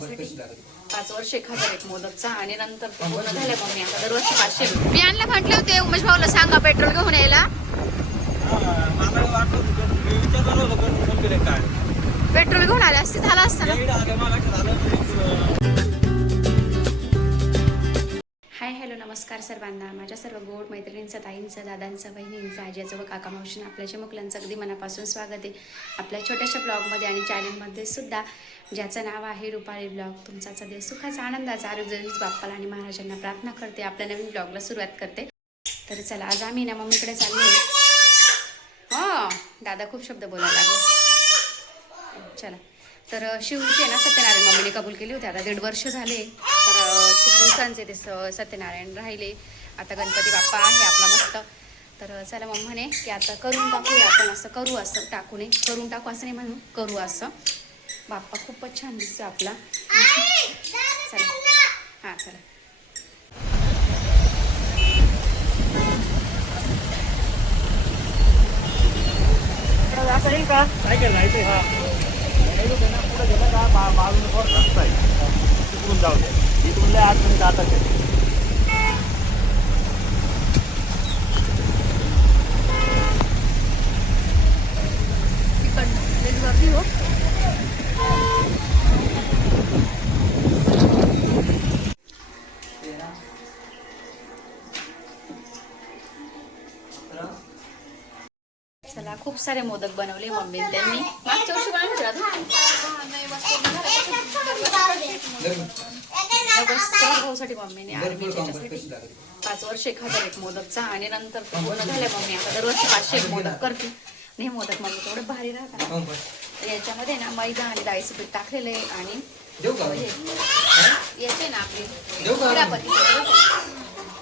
पाच वर्ष एक हजार एक मोदकचा आणि नंतर तो पूर्ण झाल्या मम्मी. आता दरवर्षी पाचशे मी आणलं म्हटले होते उमेश भाऊला सांगा पेट्रोल घेऊन यायला. पेट्रोल घेऊन आले असते झालं असतं नमस्कार सर्वांना. माझ्या सर्व गोड मैत्रिणींचं ताईंचं दादांचं बहिणींचं आजीचं व काका मावशींना आपल्या चिमुकल्यांचं अगदी मनापासून स्वागत आहे. आपल्या छोट्याशा ब्लॉगमध्ये आणि चॅनलमध्ये सुद्धा ज्याचं नाव आहे रुपाली ब्लॉग तुमचा सध्या सुखाचा आनंदाचा आरोग्य बाप्पाला आणि महाराजांना प्रार्थना करते. आपल्या नवीन ब्लॉगला सुरुवात करते. तर चला आज आम्ही ना मम्मीकडे चाललो हो दादा खूप शब्द बोलायला लागले. चला. तर शिवची आहे ना सत्यनारायण मम्मीने कबूल केली होती. आता दीड वर्ष झाले. खूप दिवसांचे ते स- सत्यनारायण राहिले. आता गणपती बाप्पा आहे आपला मस्त. तर चला मग म्हणे की आता करून टाकूया आपण असं करू असं टाकू नये करून टाकू असं नाही म्हणू करू असं. बाप्पा खूपच छान दिसतो आपला. चला हां चला. काय केलं? नाही ते हा पुढे गेलं का बाजून रस्ता आहे. तिकडून जाऊ दे इथून लय अडचणी जातात ते. तिकडनं. लेच गर्दी हो. चला खूप सारे मोदक बनवले मम्मी त्यांनी. मागच्या वर्षी बनवले मम्मीने आर्मीच्या पाच वर्ष एक हजार एक मोदकचा आणि नंतर ते पूर्ण झाल्या मम्मी. आता दरवर्षी पाचशे एक मोदक करते. आणि हे मोदक मम्मी तेवढे भारी राहतात. तर याच्यामध्ये ना मैदा आणि डाळीचं पीठ टाकलेलं आहे आणि हे याचे ना आपले? खिरापती.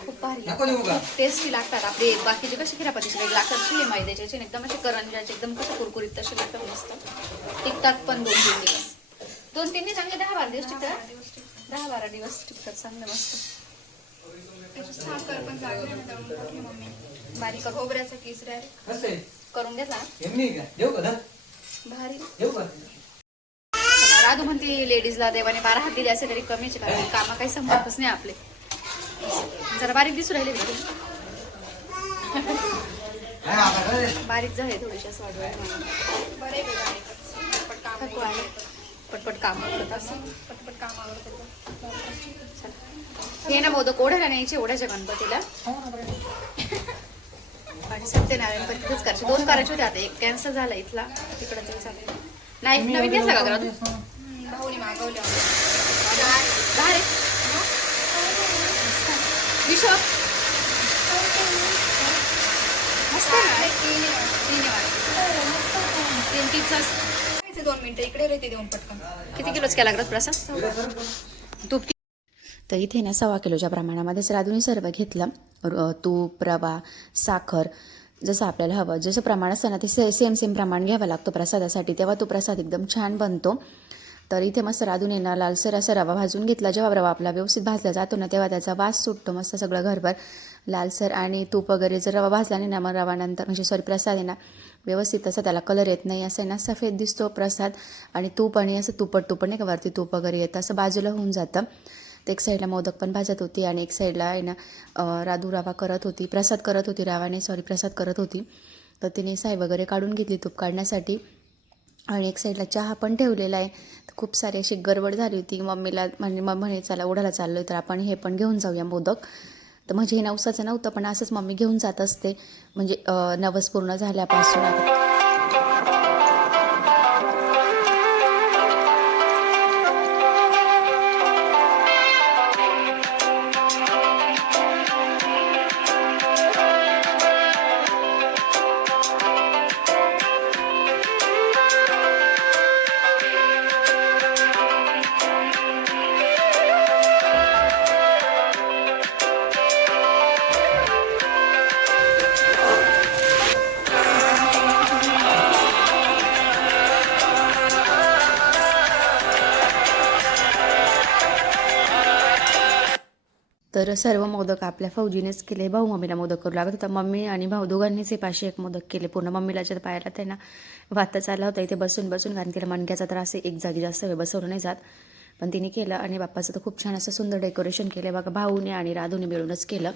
खूप भारी का? टेस्टी लागतात आपले. बाकीचे कसे खिरापतीचे? वेगळे लागतात शिले मैद्याचे याचे एकदम असे करंजाचे एकदम कसे कुरकुरीत तसे लागतात मस्त. टिकतात पण दोन तीन दिवस. दोन तीन नाही चांगले दहा बारा दिवस टिकतात. दहा बारा दिवस टिकतात चांगले मस्त. साखर पण चांगली आहे दळून टाकली मम्मी. बारीक करून खोबऱ्याचा किस डायरेक्ट. करून घेतला? भारी. राधू म्हणते लेडीजला देवाने बारा हात दिले असे तरी कमीच कारण कामं काही संपतच नाही आपले. जरा बारीक दिसू राहिले? बारीक झाले थोडीशी मला. बरे पटपट काम करत असं. पटपट काम आवडतं हे ना मोदक ओढायला न्यायचे ओढ्याच्या गणपतीला. आणि सत्यनारायण पण तिथेच करायचे. दोन करायचे होते आता. एक कॅन्सल झाला इथला. तिकडं ते नाही नवीन घेतला का घरात भाऊनी मागवल्या बाहेर. विश्व मस्त आहे. ना? तीन आहे असते दोन मिनिटं इकडे रेती देऊन पटकन. किती किलोच केला लागत प्रसाद? तूप तर इथे ना सव्वा किलोच्या प्रमाणामध्ये राधुनी सर्व घेतलं. तूप रवा साखर जसं आपल्याला हवं. जसं प्रमाण असतं ना ते से सेम सेम प्रमाण घ्यावा लागतो प्रसादासाठी. तेव्हा तो प्रसाद एकदम छान बनतो. तर इथे मस्त राधून येणार लालसर असा रवा भाजून घेतला. जेव्हा रवा आपला व्यवस्थित भाजला जातो ना तेव्हा त्याचा वास सुटतो मस्त सगळं घरभर. लालसर आणि तूप वगैरे जर रवा भाजला नाही ना मग रवानंतर म्हणजे सॉरी प्रसाद आहे ना व्यवस्थित असा त्याला कलर येत नाही असं आहे ना सफेद दिसतो प्रसाद. आणि तूप आणि असं तुपट तुपट नाही का वरती तूप वगैरे येतं असं बाजूला होऊन जातं. तर एक साईडला मोदक पण भाजत होती आणि एक साईडला आहे ना राधू रवा करत होती प्रसाद करत होती रवाने सॉरी प्रसाद करत होती. तर तिने साई वगैरे काढून घेतली तूप काढण्यासाठी. आणि एक साईडला चहा पण ठेवलेला आहे. तर खूप सारी अशी गडबड झाली होती. मम्मीला म्हणजे मम्मी म्हणे चला ओढायला चाललो तर आपण हे पण घेऊन जाऊया मोदक. तर म्हणजे हे नवसाचं नव्हतं पण असंच मम्मी घेऊन जात असते. म्हणजे नवस पूर्ण झाल्यापासून. तर सर्व मोदक आपल्या फौजीनेच केले भाऊ मम्मीला मोदक करू लागत होता. मम्मी आणि भाऊ दोघांनीच हे पाचशे एक मोदक केले. पूर्ण मम्मीला जर पायाला त्यांना वाता चालला होता इथे बसून बसून कारण तिला मणक्याचा त्रास आहे एक जागी जास्त वेळ बसवलं नाही जात. पण तिने केलं आणि बाप्पाचं तर खूप छान असं सुंदर डेकोरेशन केलं. बघा भाऊने आणि राधूने मिळूनच केलं.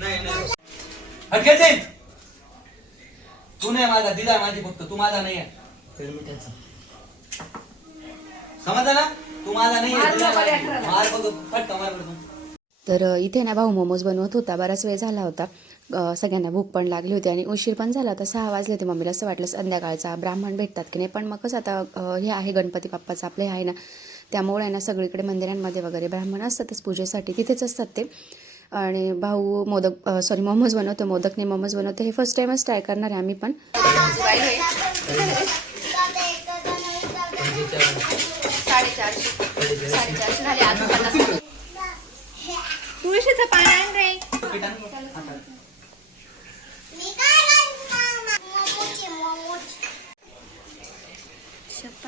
नाही तू. नाही माझा दिला माझी फक्त तू माझा नाही आहे. समजलं ना? तू माझा नाही. मार बघ फटका मार. तर इथे ना भाऊ मोमोज बनवत होता बराच वेळ झाला होता. सगळ्यांना भूक पण लागली होती आणि उशीर पण झाला होता. सहा वाजले होते मम्मीला असं वाटलं संध्याकाळचा ब्राह्मण भेटतात की नाही. पण मग कसं आता हे आहे गणपती बाप्पाचं आपलं हे आहे ना. त्यामुळे आहे ना सगळीकडे मंदिरांमध्ये वगैरे ब्राह्मण असतातच पूजेसाठी. तिथेच असतात ते. आणि भाऊ मोदक सॉरी मोमोज बनवतो मोदकने मोमोज बनवतो. हे फर्स्ट टाईमच ट्राय करणार आहे आम्ही पण. तुळशीचं पाणी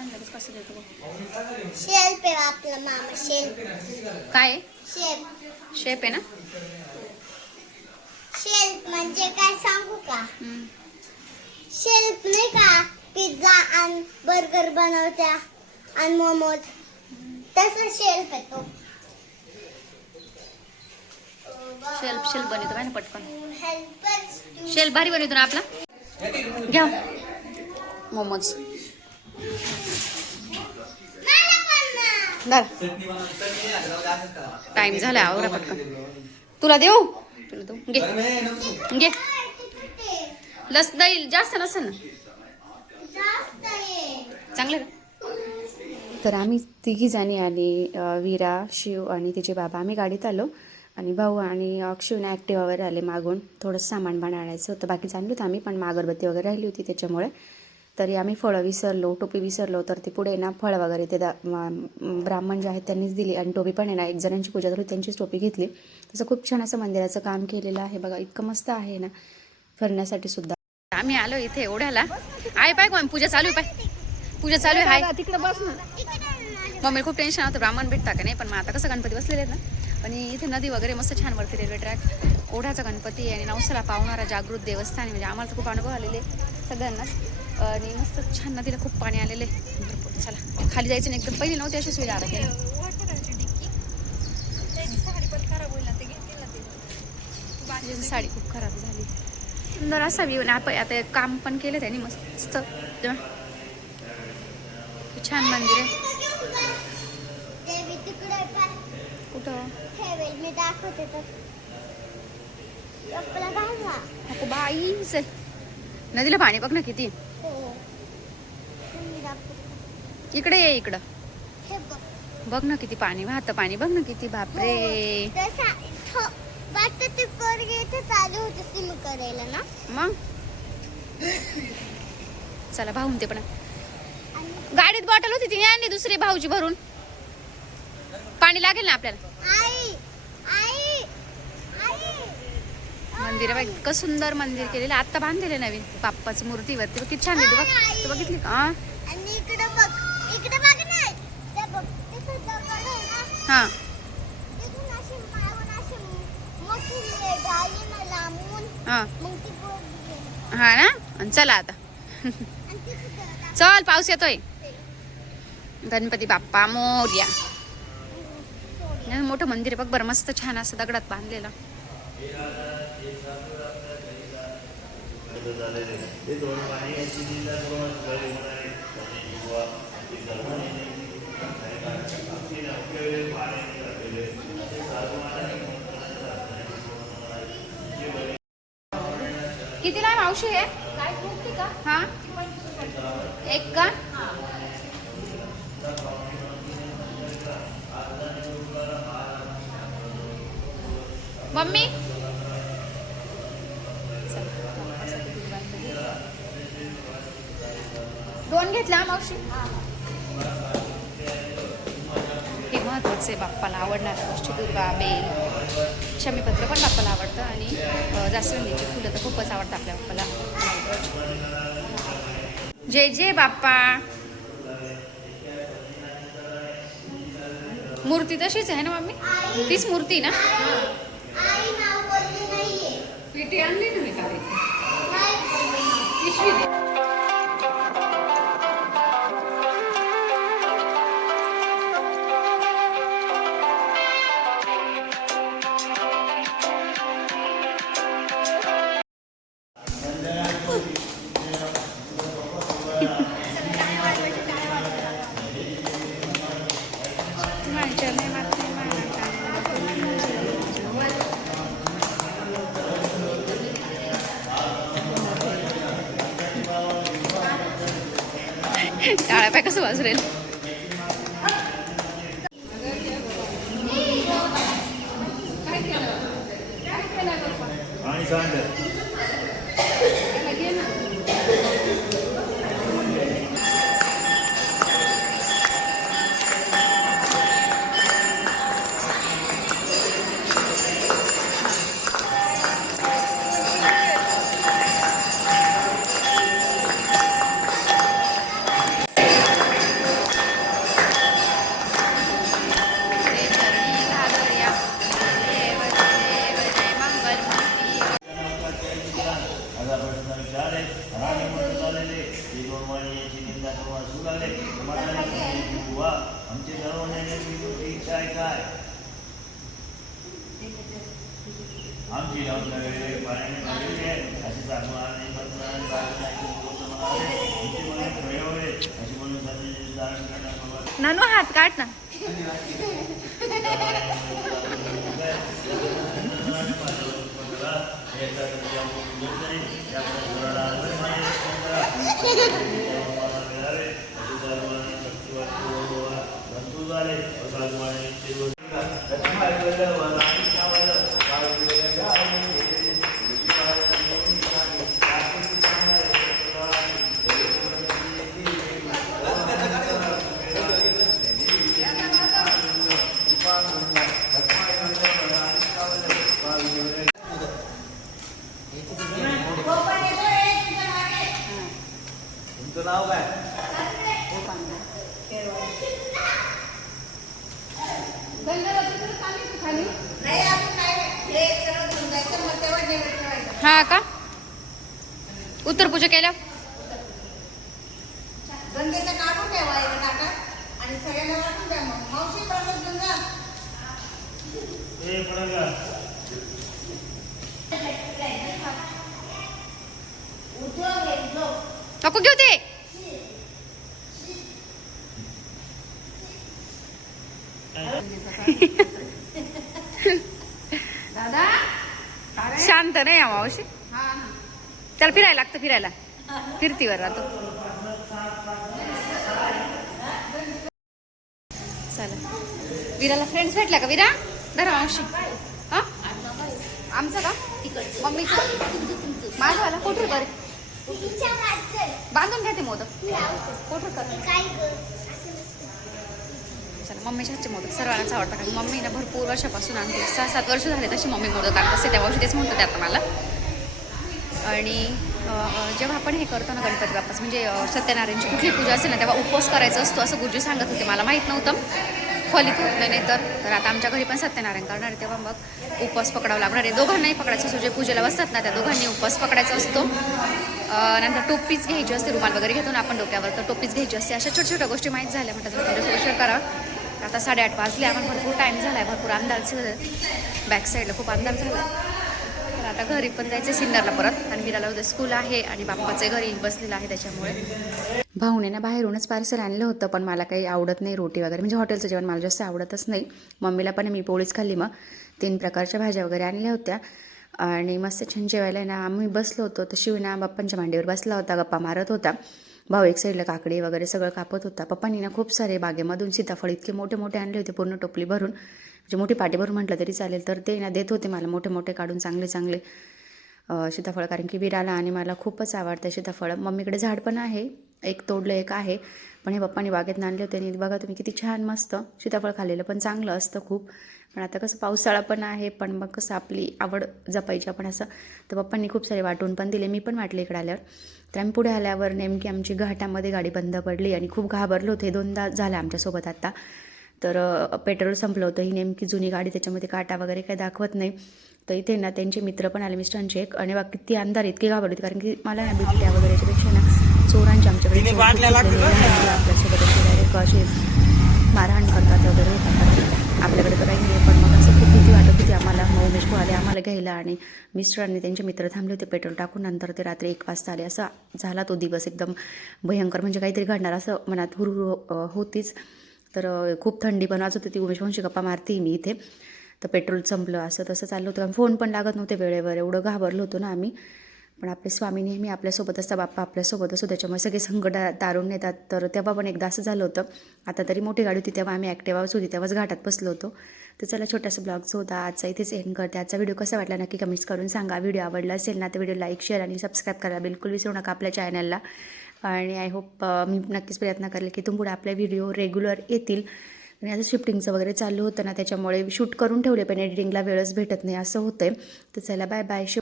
आण रे शेल्फ आहे आपला मामा शेल्फ काय शेल्फ शेप आहे ना? शेल्फ म्हणजे काय सांगू का? शेल्फ नाही का? पिझ्झा आणि बर्गर बनवत्या आणि मोमोज. तसं शेल्फ आहे तो शेल्फ शेल्फ बनवतो काय ना पटकन. शेल्फ भारी बनवतो ना आपला? घ्या. मोमोज. टाइम झाला आवरा पटकन. तुला देऊ? तुला देऊ. घे. घे. लस देईल जास्त नसेल ना. आहे चांगलं तर आम्ही तिघी जणी आणि अ, वीरा शिव आणि तिचे बाबा आम्ही गाडीत आलो. आणि भाऊ आणि अक्षुने ॲक्टिवावर आले मागून. थोडंसं सामान पण आणायचं होतं. बाकी जाणलो होतं. आम्ही पण अगरबत्ती वगैरे राहिली होती त्याच्यामुळे. तरी आम्ही फळं विसरलो टोपी विसरलो तर ते पुढे ना फळं वगैरे ते दा ब्राह्मण जे आहेत त्यांनीच दिली. आणि टोपी पण आहे ना एक जणांची पूजा करून त्यांचीच टोपी घेतली. तसं खूप छान असं मंदिराचं काम केलेलं आहे बघा. इतकं मस्त आहे ना फिरण्यासाठी सुद्धा. आम्ही आलो इथे एवढ्याला. आहे पाय कोण? पूजा चालू आहे पाय. पूजा चालू आहे तिकडे बस ना. मम्मी खूप टेन्शन होतं ब्राह्मण भेटता का नाही? पण मग आता कसं गणपती बसलेले आहेत ना. आणि इथे नदी वगैरे मस्त छान वरती रेल्वे ट्रॅक ओढ्याचा गणपती आहे आणि नवसाला पावणारा जागृत देवस्थान म्हणजे आम्हाला तर खूप अनुभव आलेले सगळ्यांनाच. आणि मस्त छान नदीला खूप पाणी आलेले आहे. भरपूर चला. खाली जायचं नाही एकदम पहिले नव्हती अशी सुविधा आता साडी खूप खराब झाली. सुंदर असावी आपण आता काम पण केलं त्यांनी मस्त. छान मंदिर आहे. कुठं? मी दाखवते तर बाईच नदीला पाणी बघ ना किती हो मी दाखवते इकडे ये इकडं. हे बघ. बघ ना किती पाणी वाहतं पाणी बघ ना किती बापरे. तसा थो- वाटतं ते पोरगे इथे चालू होते स्विम करायला ना? मग? चला भाऊन ते पण. गाडीत बॉटल होती तिने आणली दुसरी भाऊची भरून. पाणी लागेल ना आपल्याला? आई आई आई. मंदिर बघ इतकं सुंदर मंदिर केलेलं. आता बांधलेलं नवीन. बाप्पाची मूर्तीवरती किती छान बघ तू बघितली का हा? आणि इकडे बघ इकडे बघ ना ते बघ तिथे दगड आहे ना हा. हा. हा ना? आणि चला आता. चल पाऊस येतोय. गणपती बाप्पा मोर्या. मोठं मंदिर आहे बघ बरं मस्त छान असं दगडात बांधलेलं. कितीला आहे मावशी आहे हा? एक का मम्मी? दोन घेतला मावशी. आहे बाप्पाला आवडणाऱ्या गोष्टी दुर्वा बेल शमीपत्र पण बाप्पाला आवडतं आणि जास्वंदीची फुलं तर खूपच आवडतं आपल्या बाप्पाला. जय जय बाप्पा. मूर्ती तशीच आहे ना मम्मी? तीच मूर्ती ना? आई नाव बोलली नाहीये पेटी आणली ना मी काल नाही आमचे सर्व नेण्याची तुमची इच्छा आहे काय आमची पाण्याने आहे असे अशी म्हणून धारण करणार नानू हात काढ ना. तुमचं हा का? उत्तर पूजा केल्या? गंगेचं काढून आणि सगळ्यांना वाटून द्या मग. मावशी बरोबर गंगा. नको घेऊ ते. शांत नाही आहे मावशी. त्याला फिरायला लागतं फिरायला. फिरतीवर राहतो. चला. विराला फ्रेंड्स भेटला का? विरा? धरा मावशी. हां? आमचं का? मम्मीचं. माझं आला कुठे बरे? बांधून घ्या ते मोदक. कुठे कर? काय मम्मीच्या हातचे मोदक सर्वांनाच आवडतात. कारण मम्मी ना भरपूर वर्षापासून आणते सहा सात वर्ष झाले तशी मम्मी मोदक आणत असते. तेव्हा तेच म्हणतो आता मला. आणि जेव्हा आपण हे करतो ना गणपती बाप्पाचं म्हणजे सत्यनारायणची कुठली पूजा असेल ना तेव्हा उपवास करायचा असतो असं गुरुजी सांगत होते. मला माहीत नव्हतं. फलित होत नाही तर तर आता आमच्या घरी पण सत्यनारायण करणार आहे. तेव्हा मग उपवास पकडावा लागणार आहे. दोघांनाही पकडायचं असतो. जे पूजेला बसतात ना त्या दोघांनी उपवास पकडायचा असतो. नंतर टोपीच घ्यायची असते. रुमाल वगैरे घेतो ना आपण डोक्यावर तर टोपीच घ्यायची असते. अशा छोट्या छोट्या गोष्टी माहीत झाल्या. म्हणतात तुमच्यासोबत शेअर करा. आता साडेआठ वाजले आम्हाला भरपूर टाईम झाला आहे भरपूर अंधार बॅक साईडला खूप अंधार झाला तर आता घरी पण जायचं सिन्नरला परत. आणि विराला उद्या स्कूल आहे आणि बाप्पाचे घरी बसलेलं आहे त्याच्यामुळे. भाऊने ना बाहेरूनच पार्सल आणलं होतं पण मला काही आवडत नाही रोटी वगैरे. म्हणजे हॉटेलचं जेवण मला जास्त आवडतच नाही. मम्मीला पण मी पोळीच खाल्ली मग. तीन प्रकारच्या भाज्या वगैरे आणल्या होत्या. आणि मस्त छान जेवायला आहे ना आम्ही बसलो होतो. तर शिवना बाप्पांच्या मांडीवर बसला होता गप्पा मारत होता. भाऊ एक साईडला काकडी वगैरे सगळं कापत होता. पप्पांनी ना खूप सारे बागेमधून सीताफळ इतके मोठे मोठे आणले होते पूर्ण टोपली भरून. म्हणजे मोठी पाटीभरून म्हटलं तरी चालेल. तर ते ना देत होते मला मोठे मोठे काढून चांगले चांगले सीताफळ. कारण की विराला आणि मला खूपच आवडतं सीताफळ. मम्मीकडे झाड पण आहे. एक तोडलं एक आहे. पण हे पप्पानी बागेत आणले होते आणि बघा तुम्ही किती छान मस्त सीताफळ खाल्लेलं. पण चांगलं असतं खूप. पण आता कसं पावसाळा पण आहे पण मग कसं आपली आवड जपायची आपण असं. तर पप्पांनी खूप सारे वाटून पण दिले. मी पण वाटले इकडे आल्यावर. तर आम्ही पुढे आल्यावर नेमकी आमची घाटामध्ये गाडी बंद पडली आणि खूप घाबरलो होते. दोनदा झालं आमच्यासोबत आता. तर पेट्रोल संपलं होतं. ही नेमकी जुनी गाडी त्याच्यामध्ये काटा वगैरे काही दाखवत नाही. तर इथे ना त्यांचे मित्र पण आले मिस्टरांचे एक. आणि बाकी किती अंधार इतकी घाबरली कारण की मला ह्या बिबट्या वगैरेच्यापेक्षा ना चोरांचे आमच्याकडे. आपल्यासोबत डायरेक्ट असे मारहाण करतात वगैरे. आपल्याकडे तर काही नाही पण मग असं खूप भीती वाटत होती आम्हाला. मग उमेश भाऊ आले आम्हाला घ्यायला आणि मिस्टरांनी त्यांचे मित्र थांबले होते पेट्रोल टाकून. नंतर ते रात्री एक वाजता आले. असा झाला तो दिवस एकदम भयंकर. म्हणजे काहीतरी घडणार असं मनात हुरहुर होतीच. तर खूप थंडी पण वाजत होती. उमेश भाऊंशी गप्पा मारते मी इथे. तर पेट्रोल संपलं. असं तसं चाललं होतं. फोन पण लागत नव्हते वेळेवर. एवढं घाबरलो होतो ना आम्ही. पण आपले स्वामी नेहमी आपल्यासोबत असतात बाप्पा आपल्यासोबत असतो त्याच्यामुळे सगळे संकट तारून नेतात. तर तेव्हा पण एकदा असं झालं होतं. आता तरी मोठी गाडी होती तेव्हा आम्ही ॲक्टिवाच होती तेव्हाच घाटात बसलो होतो. तर चला छोटासा ब्लॉगचा होता आजचा इथेच एंड करते. आजचा व्हिडिओ कसा वाटला नक्की कमेंट्स करून सांगा. व्हिडिओ आवडला असेल ना तर व्हिडिओ लाईक शेअर आणि सबस्क्राईब करा बिलकुल विसरू नका आपल्या चॅनलला आणि आय होप मी नक्कीच प्रयत्न करेल की तुम पुढे आपले व्हिडिओ रेग्युलर येतील. आणि आता शिफ्टिंगचं वगैरे चालू होतं ना त्याच्यामुळे शूट करून ठेवले पण एडिटिंगला वेळच भेटत नाही असं होतं आहे तर चला बाय बाय